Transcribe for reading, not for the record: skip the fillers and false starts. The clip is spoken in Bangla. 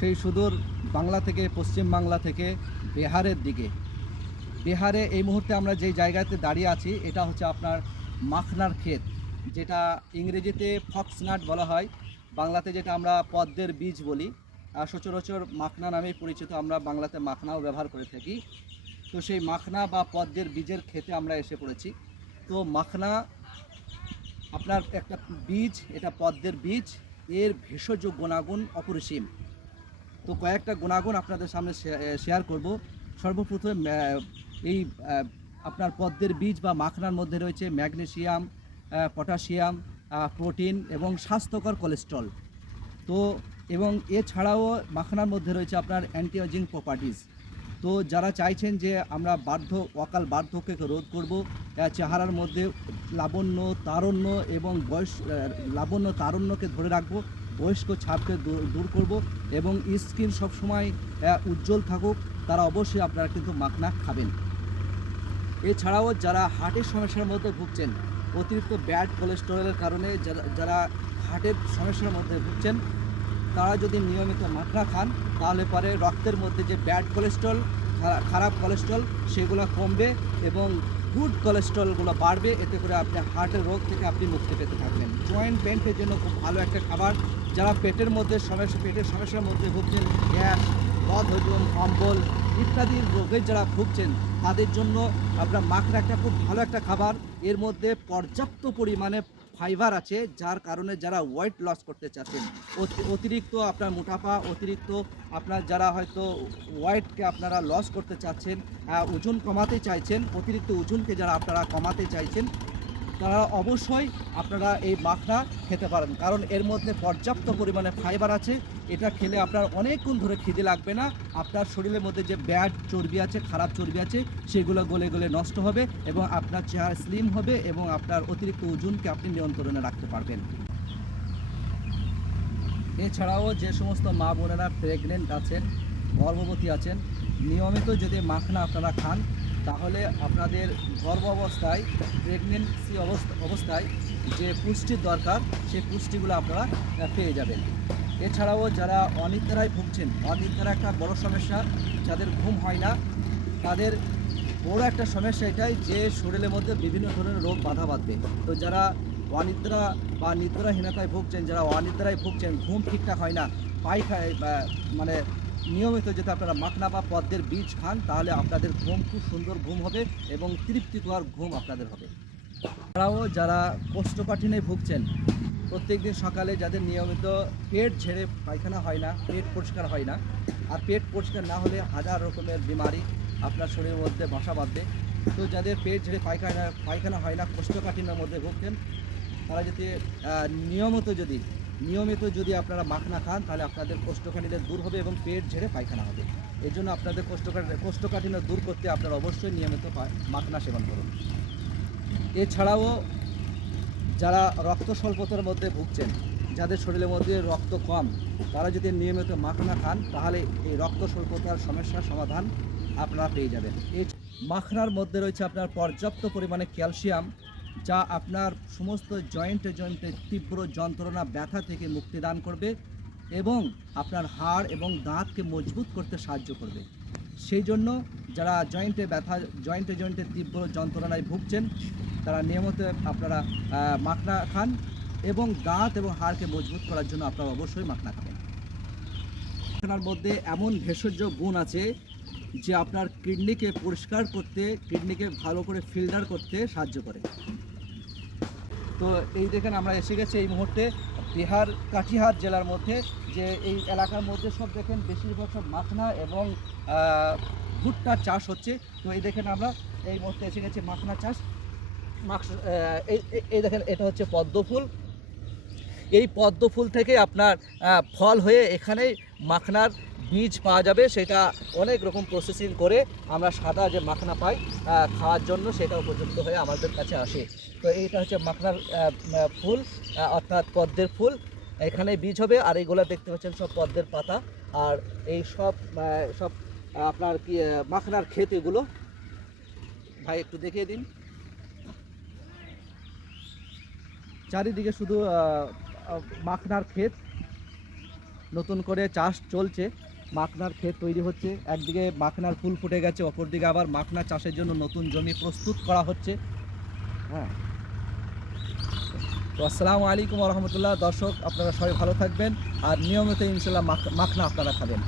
সেই সুদূর বাংলা থেকে, পশ্চিম বাংলা থেকে বিহারের দিকে। বিহারে এই মুহূর্তে আমরা যেই জায়গাতে দাঁড়িয়ে আছি এটা হচ্ছে আপনার মাখনার ক্ষেত, যেটা ইংরেজিতে ফক্সনাট বলা হয়, বাংলাতে যেটা আমরা পদ্মের বীজ বলি। সচরাচর মাখনা নামেই পরিচিত, আমরা বাংলাতে মাখনাও ব্যবহার করে থাকি। তো সেই মাখনা বা পদ্মের বীজের ক্ষেতে আমরা এসে পড়েছি। তো মাখনা আপনার একটা বীজ, এটা পদ্মের বীজ, এর ভেষজ গুণাগুণ অপরিসীম। তো কয়েকটা গুণাগুণ আপনাদের সামনে শেয়ার করব। সর্বপ্রথম এই আপনার পদ্মের বীজ বা মাখনার মধ্যে রয়েছে ম্যাগনেসিয়াম, পটাশিয়াম, প্রোটিন এবং স্বাস্থ্যকর কোলেস্ট্রল। তো এবং এছাড়াও মাখনার মধ্যে রয়েছে আপনার অ্যান্টিএজিং প্রপার্টিজ। তো যারা চাইছেন যে আমরা অকাল বার্ধক্যকে রোধ করব, চেহারার মধ্যে লাবণ্য, তারুণ্য এবং লাবণ্য তারুণ্যকে ধরে রাখবো, বয়স্ক ছাপকে দূর করব এবং স্কিন সবসময় উজ্জ্বল থাকুক, তারা অবশ্যই আপনারা কিন্তু মাখনা খাবেন। এছাড়াও যারা হার্টের সমস্যার মধ্যে ভুগছেন, অতিরিক্ত ব্যাড কোলেস্টেরলের কারণে যারা হার্টের সমস্যার মধ্যে ভুগছেন, তারা যদি নিয়মিত মাখনা খান তাহলে পরে রক্তের মধ্যে যে ব্যাড কোলেস্ট্রল, খারাপ কোলেস্ট্রল, সেগুলো কমবে এবং গুড কোলেস্ট্রলগুলো বাড়বে। এতে করে আপনি হার্টের রোগ থেকে আপনি মুক্তি পেতে থাকবেন। জয়েন্ট পেইনের জন্য খুব ভালো একটা খাবার। যারা পেটের সমস্যার মধ্যে ভুগছেন, গ্যাস, বদহজম, অম্বল ইত্যাদি রোগের যারা ভুগছেন, তাদের জন্য আপনার মাখনা একটা খুব ভালো একটা খাবার। এর মধ্যে পর্যাপ্ত পরিমাণে ফাইবার আছে, যার কারণে যারা ওয়েট লস করতে চাচ্ছেন, অতিরিক্ত আপনার মোটাপা, অতিরিক্ত আপনার যারা হয়তো ওয়েটকে আপনারা লস করতে চাচ্ছেন, ওজন কমাতে চাইছেন, অতিরিক্ত ওজনকে যারা আপনারা কমাতে চাইছেন, তারা অবশ্যই আপনারা এই মাখনা খেতে পারেন, কারণ এর মধ্যে পর্যাপ্ত পরিমাণে ফাইবার আছে। এটা খেলে আপনার অনেকক্ষণ ধরে খিদে লাগবে না। আপনার শরীরের মধ্যে যে ব্যাড চর্বি আছে, খারাপ চর্বি আছে, সেগুলো গলে গলে নষ্ট হবে এবং আপনার চেহারা স্লিম হবে এবং আপনার অতিরিক্ত ওজনকে আপনি নিয়ন্ত্রণে রাখতে পারবেন। এছাড়াও যে সমস্ত মা বোনেরা প্রেগনেন্ট আছেন, গর্ভবতী আছেন, নিয়মিত যদি মাখনা আপনারা খান, তাহলে আপনাদের গর্ভ অবস্থায়, প্রেগনেন্সি অবস্থায় যে পুষ্টির দরকার, সেই পুষ্টিগুলো আপনারা পেয়ে যাবেন। এছাড়াও যারা অনিদ্রায় ভুগছেন, অনিদ্রা একটা বড় সমস্যা, যাদের ঘুম হয় না, তাদের বড় একটা সমস্যা এটাই যে শরীরের মধ্যে বিভিন্ন ধরনের রোগ বাধা বাঁধবে। তো যারা অনিদ্রা বা নিদ্রাহীনতায় ভুগছেন, যারা অনিদ্রায় ভুগছেন, ঘুম ঠিকঠাক হয় না, মানে নিয়মিত যদি আপনারা মাখনা বা পদ্মের বীজ খান, তাহলে আপনাদের ঘুম খুব সুন্দর ঘুম হবে এবং তৃপ্তিকর ঘুম আপনাদের হবে। এছাড়াও যারা কোষ্ঠকাঠিন্যে ভুগছেন, প্রত্যেকদিন সকালে যাদের নিয়মিত পেট ঝেড়ে পায়খানা হয় না, পেট পরিষ্কার হয় না, আর পেট পরিষ্কার না হলে হাজার রকমের বিমারি আপনার শরীরের মধ্যে বাসা বাঁধবে। তো যাদের পেট ঝেড়ে পায়খানা হয় না, কোষ্ঠকাঠিন্যের মধ্যে ভুগছেন, তারা যদি নিয়মিত যদি আপনারা মাখনা খান, তাহলে আপনাদের কোষ্ঠকাঠিন্য দূর হবে এবং পেট ঝেড়ে পায়খানা হবে। এই জন্য আপনাদের কোষ্ঠকাঠিন্য দূর করতে আপনারা অবশ্যই নিয়মিত মাখনা সেবন করুন। এছাড়াও যারা রক্ত স্বল্পতার মধ্যে ভুগছেন, যাদের শরীরের মধ্যে রক্ত কম, তারা যদি নিয়মিত মাখনা খান, তাহলে এই রক্ত স্বল্পতার সমস্যার সমাধান আপনারা পেয়ে যাবেন। এই মাখনার মধ্যে রয়েছে আপনার পর্যাপ্ত পরিমাণে ক্যালসিয়াম, যা আপনার সমস্ত জয়েন্টে তীব্র যন্ত্রণা, ব্যথা থেকে মুক্তি দান করবে এবং আপনার হাড় এবং দাঁতকে মজবুত করতে সাহায্য করবে। সেই জন্য যারা জয়েন্টে তীব্র যন্ত্রণায় ভুগছেন, তারা নিয়মিত আপনারা মাখনা খান এবং দাঁত এবং হাড়কে মজবুত করার জন্য আপনারা অবশ্যই মাখনা খাবেন। মাখনার মধ্যে এমন ভেষজ গুণ আছে যে আপনার কিডনিকে পরিষ্কার করতে, কিডনিকে ভালো করে ফিল্টার করতে সাহায্য করে। তো এই দেখেন আমরা এসে গেছি এই মুহূর্তে বিহার কাটিহার জেলার মধ্যে, যে এই এলাকার মধ্যে সব দেখেন বেশিরভাগ সব মাখনা এবং ভুট্টার চাষ হচ্ছে। তো এই দেখেন আমরা এই মুহূর্তে এসে গেছি মাখনা চাষ। এই দেখেন এটা হচ্ছে পদ্ম ফুল। এই পদ্ম ফুল থেকে আপনার ফল হয়ে এখানে মাখনার বীজ পাওয়া যাবে। সেটা অনেক রকম প্রসেসিং করে আমরা সাদা যে মাখনা পাই খাওয়ার জন্য, সেটাও পর্যন্ত হয়ে আমাদের কাছে আসে। তো এইটা হচ্ছে মাখনার ফুল, অর্থাৎ পদ্মের ফুল। এখানে বীজ হবে, আর এইগুলো দেখতে পাচ্ছেন সব পদ্মের পাতা। আর এই সব আপনার কি মাখনার ক্ষেত এগুলো। ভাই একটু দেখিয়ে দিন। চারিদিকে শুধু মাখনার ক্ষেত। নতুন করে চাষ চলছে, মাখনার ক্ষেত তৈরি হচ্ছে, একদিকে মাখনার ফুল ফুটে গেছে, অপরদিকে আবার মাখনা চাষের জন্য নতুন জমি প্রস্তুত করা হচ্ছে। হ্যাঁ, তো আসসালামু আলাইকুম রহমতুল্লাহ। দর্শক, আপনারা সবাই ভালো থাকবেন আর নিয়মিত ইনশাল্লাহ মাখনা আপনারা খাবেন।